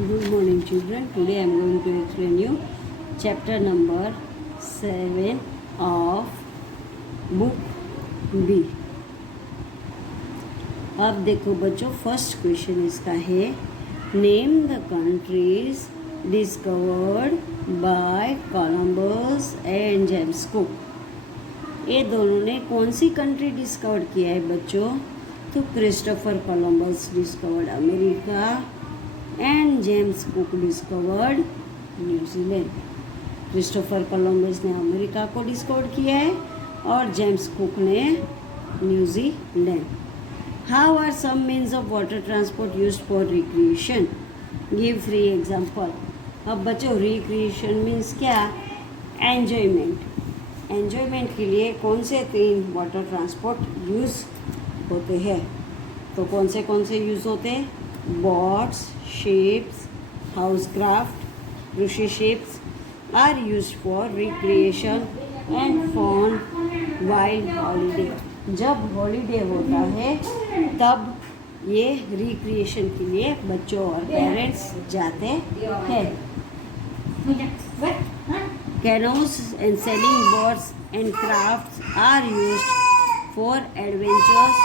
Good morning, children. Today I am going to explain you chapter number 7 of book B. अब देखो बच्चों, first question इसका है, name the countries discovered by Columbus and James cook. ये दोनों ने कौन सी कंट्री डिस्कवर किया है बच्चों? तो Christopher Columbus discovered America and James Cook discovered New Zealand. Christopher Columbus ने अमेरिका को डिस्कवर किया है और जेम्स कुक ने New Zealand. How are some means of water transport used for recreation? Give 3 example. अब बच्चों, रिक्रिएशन मीन्स क्या? एन्जॉयमेंट। एन्जॉयमेंट के लिए कौन से 3 वाटर ट्रांसपोर्ट यूज़ होते हैं? तो कौन से यूज़ होते हैं? Boats, ships, housecraft, cruise ships are used for recreation and fun while holiday. जब हॉलीडे होता है तब ये रिक्रिएशन के लिए बच्चों और पेरेंट्स जाते हैं। Canoes and sailing boats and crafts are used for adventures,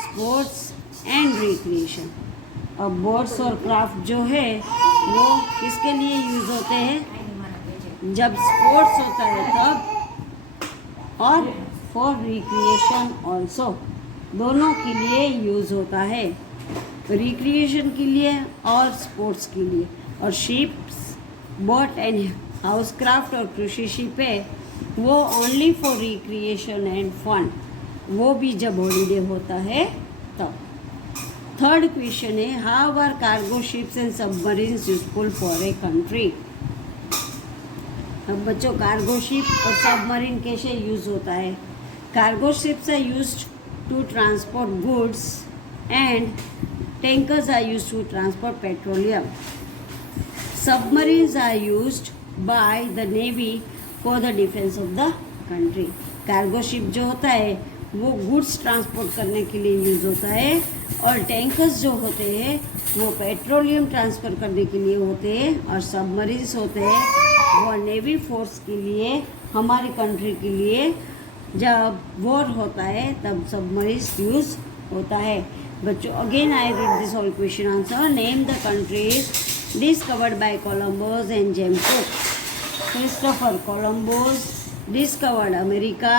sports and recreation. अब बोट्स और क्राफ्ट जो है वो किसके लिए यूज़ होते हैं? जब स्पोर्ट्स होता है तब, और फॉर रिक्रिएशन ऑल्सो, दोनों के लिए यूज़ होता है, रिक्रिएशन के लिए और स्पोर्ट्स के लिए। और ships, boat and house craft और क्रूज शिप है वो only for recreation and fun, वो भी जब हॉलीडे होता है तब। थर्ड क्वेश्चन है, how are cargo ships and submarines useful for a country? अब बच्चों, कार्गो शिप और सबमरीन कैसे यूज होता है? Cargo ships are used to transport goods and tankers are used to transport petroleum. Submarines are used by the navy for the defence of the country. Cargo ship जो होता है वो goods transport करने के लिए use होता है, और टैंकर्स जो होते हैं वो पेट्रोलियम ट्रांसफ़र करने के लिए होते हैं, और सबमरीन्स होते हैं वो नेवी फोर्स के लिए, हमारी कंट्री के लिए जब वॉर होता है तब सबमरीन्स यूज़ होता है। बच्चों, again I read this all question answer. Name the countries discovered by Columbus and James cook. Christopher Columbus discovered America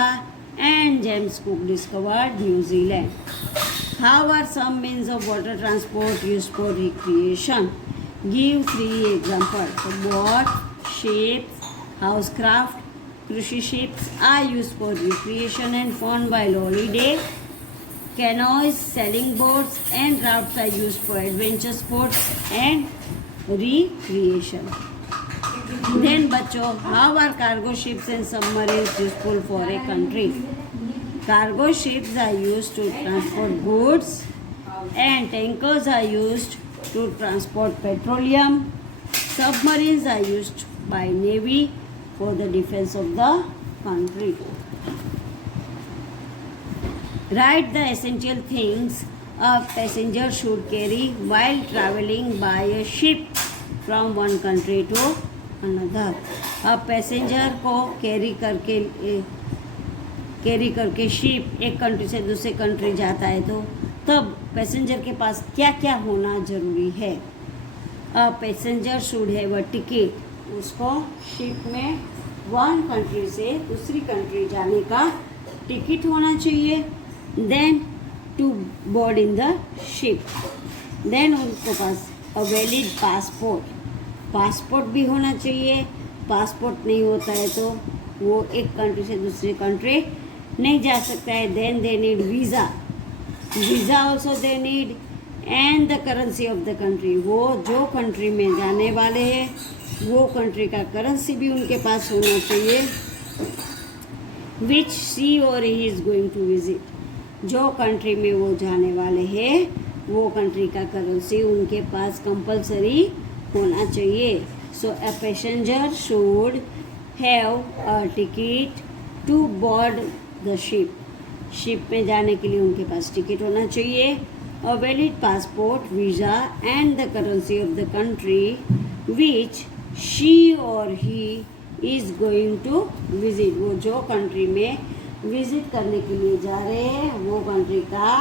and James Cook discovered New Zealand. How are some means of water transport used for recreation? Give 3 examples. So, boat, ships, housecraft, cruise ships are used for recreation and fun while holiday. Canoes, sailing boats and rafts are used for adventure sports and recreation. Then बच्चों, how are cargo ships and submarines useful for a country? Cargo ships are used to transport goods and tankers are used to transport petroleum. Submarines are used by Navy for the defense of the country. Write the essential things a passenger should carry while traveling by a ship from one country to another. अब passenger को carry करके ship एक country से दूसरे country जाता है तो तब पैसेंजर के पास क्या क्या होना ज़रूरी है? Passenger should have a ticket. उसको शिप में वन कंट्री से दूसरी कंट्री जाने का टिकट होना चाहिए। Then to board in the ship, then उनके पास अ वैलिड पासपोर्ट भी होना चाहिए। पासपोर्ट नहीं होता है तो वो एक कंट्री से दूसरी कंट्री नहीं जा सकता है। Then they need visa also they need, and the currency of the country, वो जो कंट्री में जाने वाले हैं वो कंट्री का करेंसी भी उनके पास होना चाहिए। विच सी और he is going to visit, जो कंट्री में वो जाने वाले हैं वो कंट्री का करेंसी उनके पास कंपलसरी होना चाहिए। So a passenger should have a ticket to board the ship. Ship में जाने के लिए उनके पास टिकट होना चाहिए। a valid passport, visa and the currency of the country which she or he is going to visit. वो जो country में विजिट करने के लिए जा रहे हैं वो कंट्री का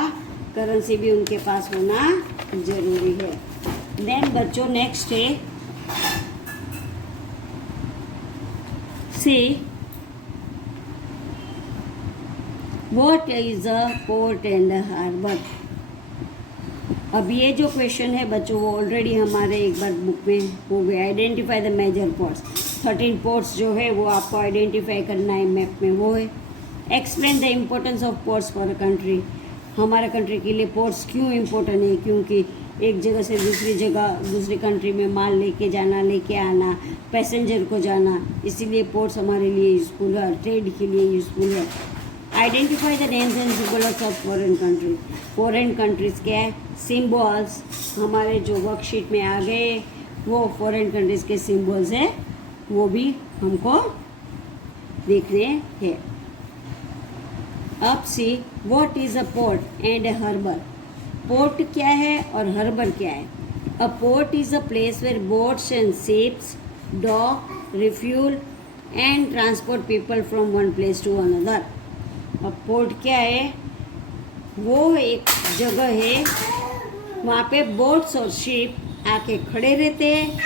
करेंसी भी उनके पास होना जरूरी है. देन बच्चों नेक्स्ट है See, what is a port and a harbor? अब ये जो क्वेश्चन है बच्चों वो ऑलरेडी हमारे एक बार बुक में हो गया. Identify the major ports. 13 ports जो है वो आपको आइडेंटिफाई करना है मैप में. वो है explain the importance of ports for a country. हमारे कंट्री के लिए पोर्ट्स क्यों इम्पोर्टेंट है? क्योंकि एक जगह से दूसरी कंट्री में माल लेके जाना, लेके आना, पैसेंजर को जाना, इसीलिए पोर्ट्स हमारे लिए यूज़फुल है, ट्रेड के लिए यूज़फुल है. Identify the names and symbols of foreign country. Foreign countries क्या है? सिम्बल्स. हमारे जो वर्कशीट में आ गए वो फॉरेन कंट्रीज़ के सिम्बल्स है, वो भी हमको देखने हैं. अब see what is a port and a harbour. Port क्या है और हार्बर क्या है? A port is a place where boats and ships dock, refuel and transport people from one place to another. अब पोर्ट क्या है? वो एक जगह है वहाँ पे बोट्स और शिप आके खड़े रहते हैं,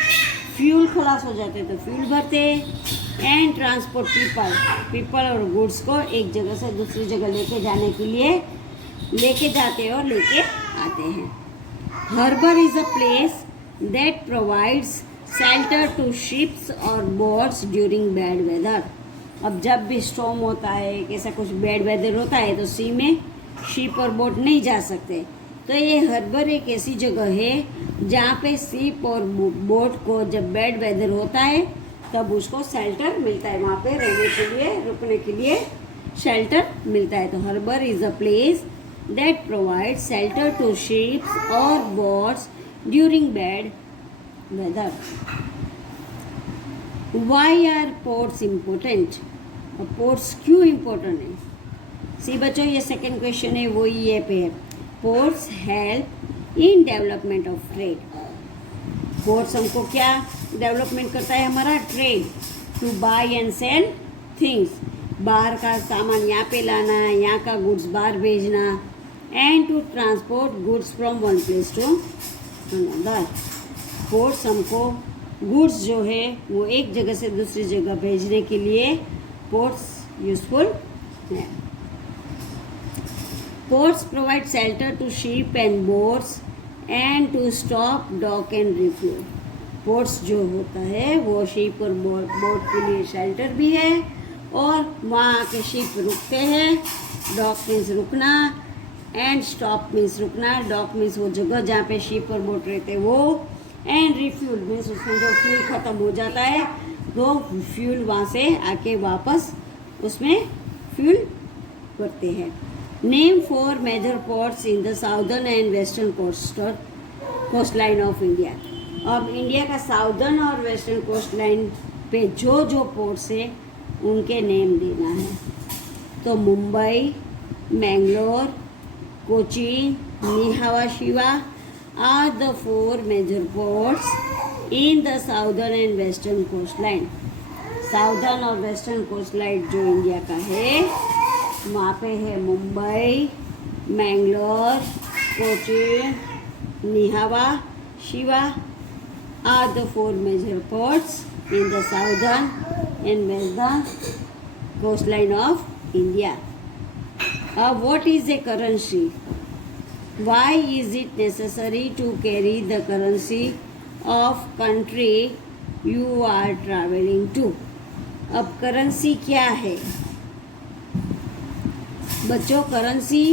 फ्यूल खलास हो जाते तो फ्यूल भरते एंड ट्रांसपोर्ट पीपल और गुड्स को एक जगह से दूसरी जगह लेके जाने के लिए लेके जाते और लेके आते हैं. Harbour is a place that provides shelter to ships और बोट्स ड्यूरिंग बैड वेदर. अब जब भी स्टॉर्म होता है, कैसा कुछ बैड वेदर होता है तो सी में शिप और बोट नहीं जा सकते. तो ये हार्बर एक ऐसी जगह है जहाँ पे शिप और बोट को जब बैड वेदर होता है तब उसको शेल्टर मिलता है, वहाँ पे रहने के लिए, रुकने के लिए शेल्टर मिलता है. तो harbour is a place that provides shelter to ships or boats during bad weather. Why are ports important? Ports क्यों इम्पोर्टेंट है? सी बच्चों ये सेकेंड क्वेश्चन है, वही है pair. Ports help in development of trade. Ports हमको क्या development करता है? हमारा trade. To buy and sell things. बाहर का सामान यहाँ पे लाना, यहाँ का गुड्स बाहर भेजना and to transport goods from one place to another. Ports हमको गुड्स जो है वो एक जगह से दूसरी जगह भेजने के लिए पोर्ट्स यूजफुल है. Ports provide shelter to ship and boats and to stop, dock and refuel. Ports जो होता है वो शिप और बोट के लिए शेल्टर भी है और वहाँ आके शिप रुकते हैं. डॉक मीन्स रुकना एंड स्टॉप मीन्स रुकना. डॉक मीन्स वो जगह जहाँ पे शिप और बोट रहते हैं वो. एंड रिफ्यूल मीन्स उसमें जो फ्यूल ख़त्म हो जाता है वो फ्यूल वहाँ से आके वापस उसमें फ्यूल करते हैं. Name 4 major ports in the southern and western coast line of India. अब इंडिया का साउदर्न और वेस्टर्न कोस्ट लाइन पे जो जो पोर्ट्स है उनके नेम देना है. तो Mumbai, Mangalore, Cochin, निहावा Shiva are the 4 major ports in the southern and western coastline. Southern और वेस्टर्न कोस्ट लाइन जो इंडिया का है वहाँ पे है Mumbai, Mangalore, Cochin, निहावा Shiva are the 4 major ports in the southern and western coastline of India. What is a currency? Why is it necessary to carry the currency of country you are traveling to? अब currency क्या है बच्चों? Currency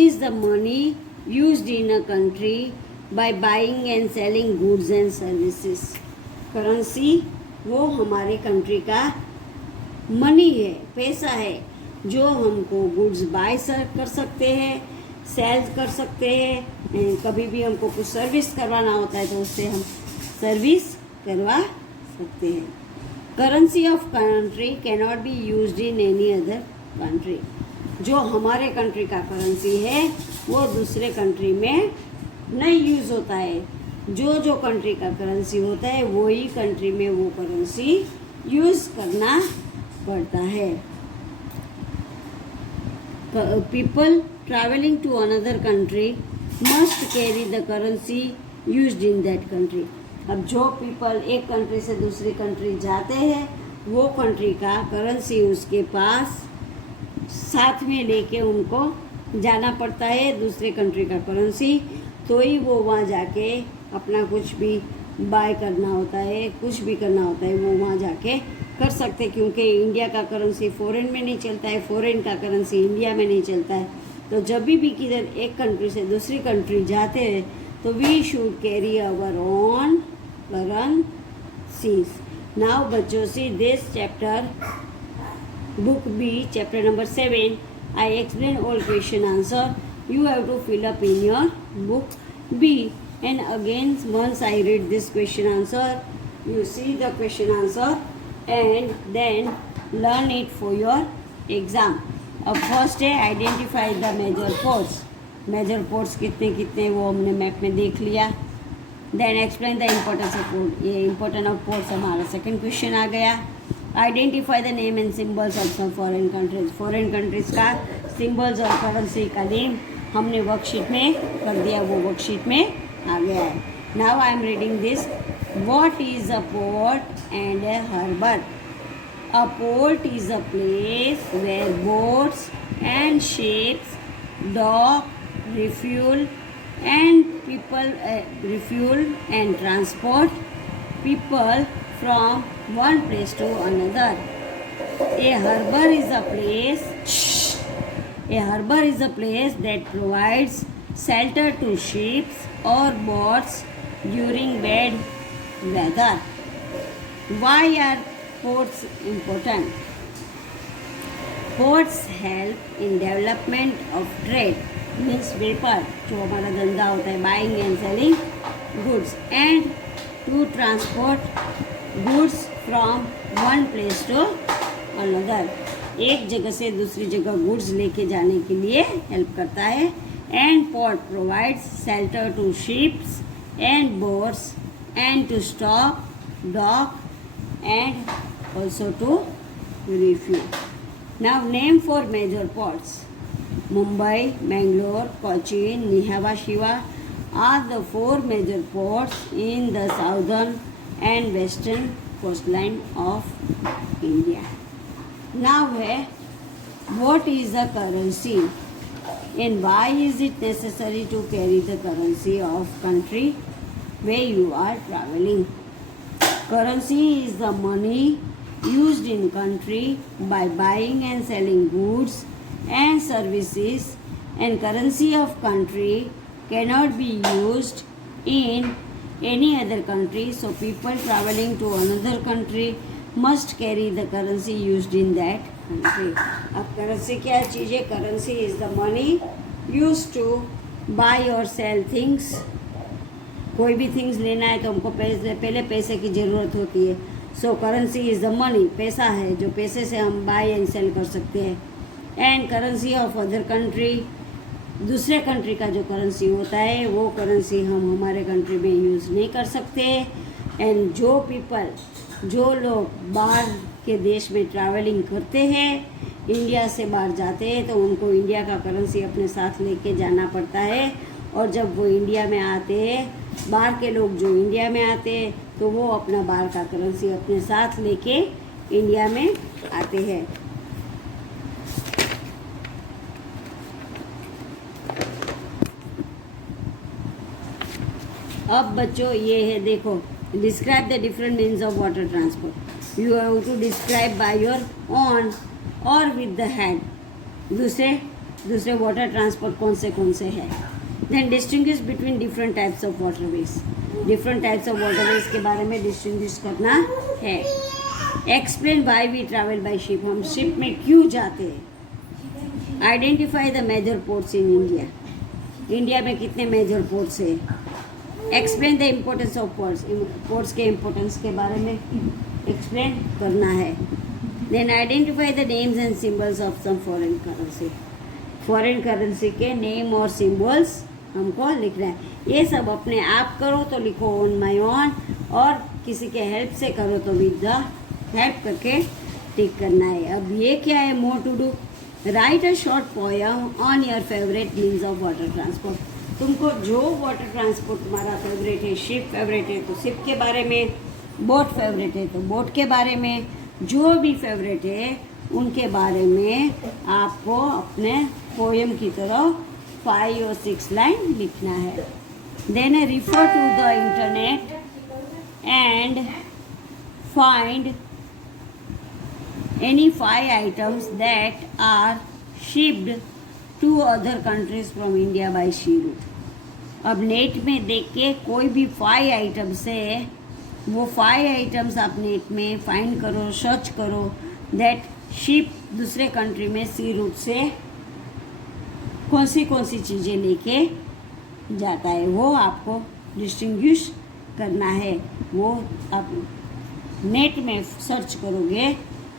is the money used in a country by buying and selling goods and services. Currency वो हमारे country का money है, पैसा है जो हमको गुड्स बाय कर सकते हैं, सेल कर सकते हैं. कभी भी हमको कुछ सर्विस करवाना होता है तो उससे हम सर्विस करवा सकते हैं. Currency of country can not be used in any other country. जो हमारे कंट्री का करेंसी है वो दूसरे कंट्री में नहीं यूज़ होता है। जो कंट्री का करेंसी होता है वही कंट्री में वो करेंसी यूज़ करना पड़ता है। People travelling to another country must carry the currency used in that country. अब जो पीपल एक कंट्री से दूसरी कंट्री जाते हैं वो कंट्री का करेंसी उसके पास साथ में लेके उनको जाना पड़ता है, दूसरे कंट्री का करेंसी, तो ही वो वहाँ जाके अपना कुछ भी बाय करना होता है, कुछ भी करना होता है वो वहाँ जाके कर सकते, क्योंकि इंडिया का करेंसी फॉरेन में नहीं चलता है, फॉरेन का करेंसी इंडिया में नहीं चलता है। तो जब भी किधर एक कंट्री से दूसरी कंट्री जाते हैं तो we should carry our own currencies. Now बच्चों see this chapter book B chapter number 7 I explain all question answer. You have to fill up in your book B, and again once I read this question answer you see the question answer and then learn it for your exam. अब first है identify the major ports. Major ports कितने कितने वो हमने map में देख लिया। Then explain the importance of port, ये इम्पोर्टेंट ऑफ पोर्ट्स हमारा सेकंड क्वेश्चन आ गया। Identify the name and symbols of some foreign countries, foreign countries का सिम्बल्स और करेंसी का नेम हमने वर्कशीट में कर दिया, वो वर्कशीट में आ गया है। Now I am reading this. What is a port and a harbour? A port is a place where boats and ships dock, refuel and transport people from one place to another. A harbor is a place that provides shelter to ships or boats during bad weather. Why are ports important? Ports help in development of trade, means व्यापार, जो हमारा धंधा होता है, buying and selling goods, and to transport goods from one place to another. एक जगह से दूसरी जगह गुड्स लेके जाने के लिए हेल्प करता है। And port provides shelter to ships and boats and to stop, dock and also to refuel. Now name for major ports. Mumbai, Mangalore, Cochin, Nhava Sheva are the four major ports in the southern and western coastline of India. Now what is the currency and why is it necessary to carry the currency of country where you are traveling? Currency is the money used in country by buying and selling goods and services, and currency of country cannot be used in any other country, so people traveling to another country must carry the currency used in that country. अब currency क्या चीज़ है? Currency is the money used to buy or sell things. कोई भी things लेना है तो हमको पहले पैसे की ज़रूरत होती है। सो करेंसी इज़ द मनी, पैसा है जो पैसे से हम बाय एंड सेल कर सकते हैं। And currency of other country, दूसरे कंट्री का जो करेंसी होता है वो करेंसी हम हमारे कंट्री में यूज़ नहीं कर सकते। एंड जो लोग बाहर के देश में ट्रैवलिंग करते हैं, इंडिया से बाहर जाते हैं, तो उनको इंडिया का करेंसी अपने साथ लेके जाना पड़ता है। और जब वो इंडिया में आते हैं, बाहर के लोग जो इंडिया में आते हैं तो वो अपना बाहर का करेंसी अपने साथ लेके इंडिया में आते हैं। अब बच्चों ये है, देखो, describe the different means of water transport. You have to describe by your own और विद द हैड। दूसरे वाटर ट्रांसपोर्ट कौन से हैं। Then distinguish between different types of waterways. Different types of waterways के बारे में डिस्टिंग्विश करना है। Explain why we travel by ship, हम शिप में क्यों जाते हैं। Identify the major ports in India, India में कितने मेजर पोर्ट्स है। Explain the importance of ports, ports के इम्पोर्टेंस के बारे में एक्सप्लेन करना है। Then identify the names and symbols of some foreign currency. Foreign currency के नेम और सिंबल्स हमको लिखना है। ये सब अपने आप करो तो लिखो ऑन माई ऑन, और किसी के हेल्प से करो तो विद द हेल्प करके टिक करना है। अब ये क्या है, more to do, write a short poem on your favourite means of water transport. तुमको जो वाटर ट्रांसपोर्ट तुम्हारा फेवरेट है, शिप फेवरेट है तो शिप के बारे में, बोट फेवरेट है तो बोट के बारे में, जो भी फेवरेट है उनके बारे में आपको अपने पोएम की तरह 5 और 6 लाइन लिखना है। Then refer to the internet and find any 5 items that are shipped to other countries from India by sea route। अब नेट में देख के कोई भी 5 आइटम्स है, वो 5 आइटम्स आप नेट में फाइंड करो, सर्च करो, दैट शिप दूसरे कंट्री में सी रूट से कौन सी चीज़ें लेके जाता है, वो आपको डिस्टिंग्विश करना है। वो आप नेट में सर्च करोगे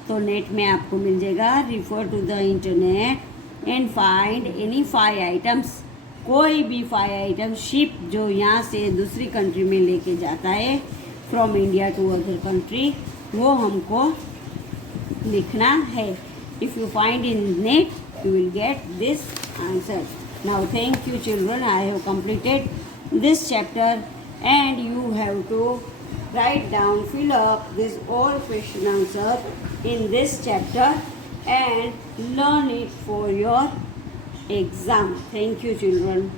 तो नेट में आपको मिल जाएगा, refer to the internet and find any 5 items, कोई भी 5 आइटम शिप जो यहाँ से दूसरी कंट्री में लेके जाता है from India to other country, वो हमको लिखना है। If you find in net you will get this answer. Now thank you children, I have completed this chapter and you have to write down, fill up this all question answer in this chapter and learn it for your exam. Thank you children.